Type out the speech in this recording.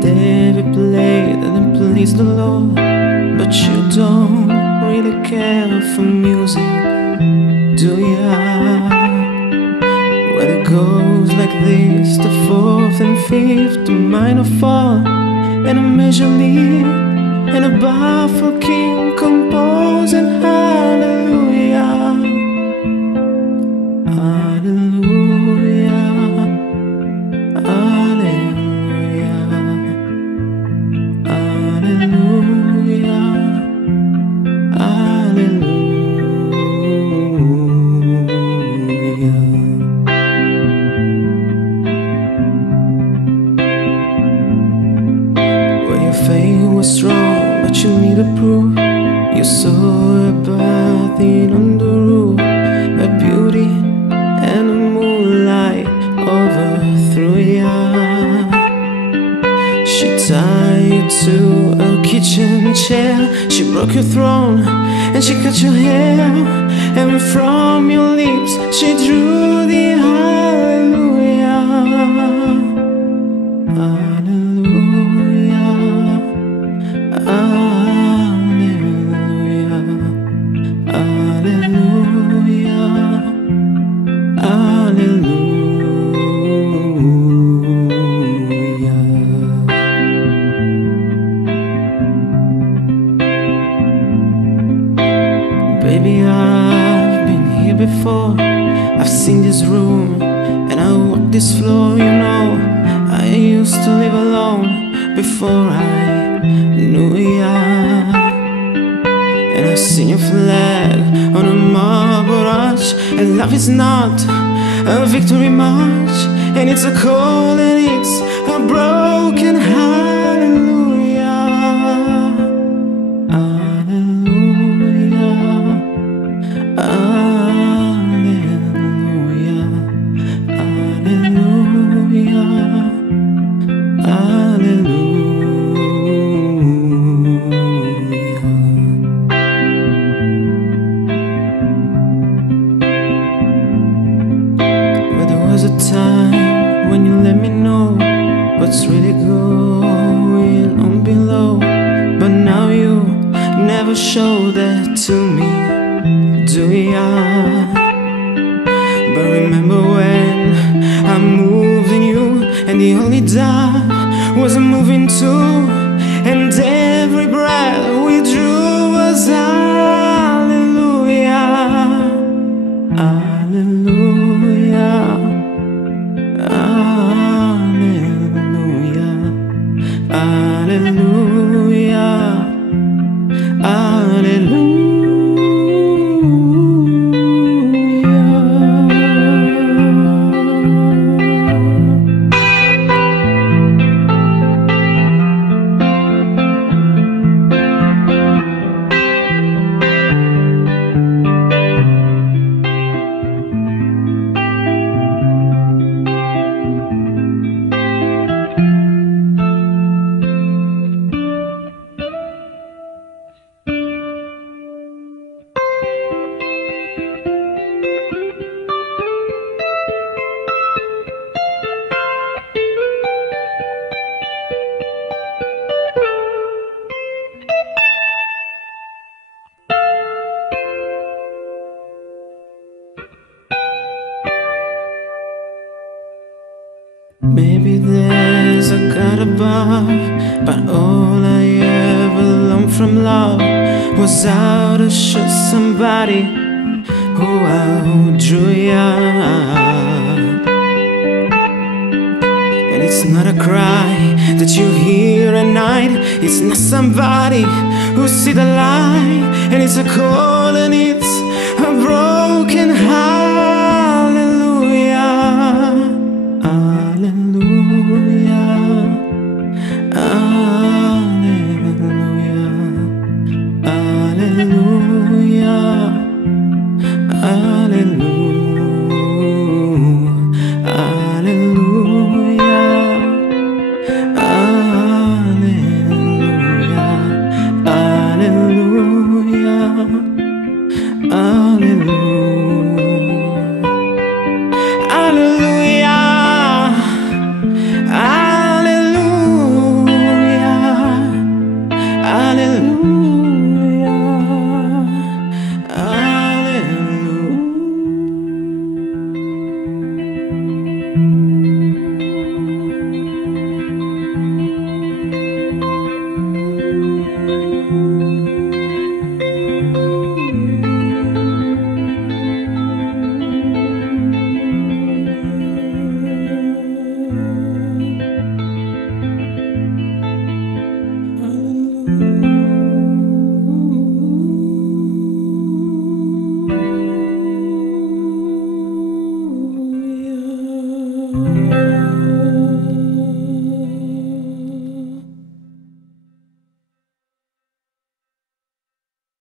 David played and pleased the Lord, but you don't really care for music, do ya? When it goes like this, the fourth and fifth, the minor fall, and a major lead, and a baffled king composing hallelujah, hallelujah, hallelujah, hallelujah, hallelujah. When your faith was strong, but you needed proof, you saw a bathing on the roof, a beauty and the moonlight overthrew ya. She tied you to a kitchen chair, she broke your throne and she cut your hair, and from your lips she drew the hallelujah, hallelujah, hallelujah, hallelujah, hallelujah. Baby, I've been here before, I've seen this room and I walk this floor, you know. I used to live alone before I knew ya, and I've seen your flag on a marble arch, and love is not a victory march, and it's a call and it's a broken hallelujah, hallelujah, hallelujah, hallelujah, hallelujah. Well, there was a time when you let me know what's really going on below, but now you never show that to me, do ya? But remember when I moved in you, and the only doubt was a moving too, and every breath we drew was hallelujah, hallelujah, hallelujah, hallelujah, hallelujah. Maybe there's a God above, but all I ever longed from love was how to show somebody who outdrew ya. And it's not a cry that you hear at night, it's not somebody who see the light, and it's a call and it's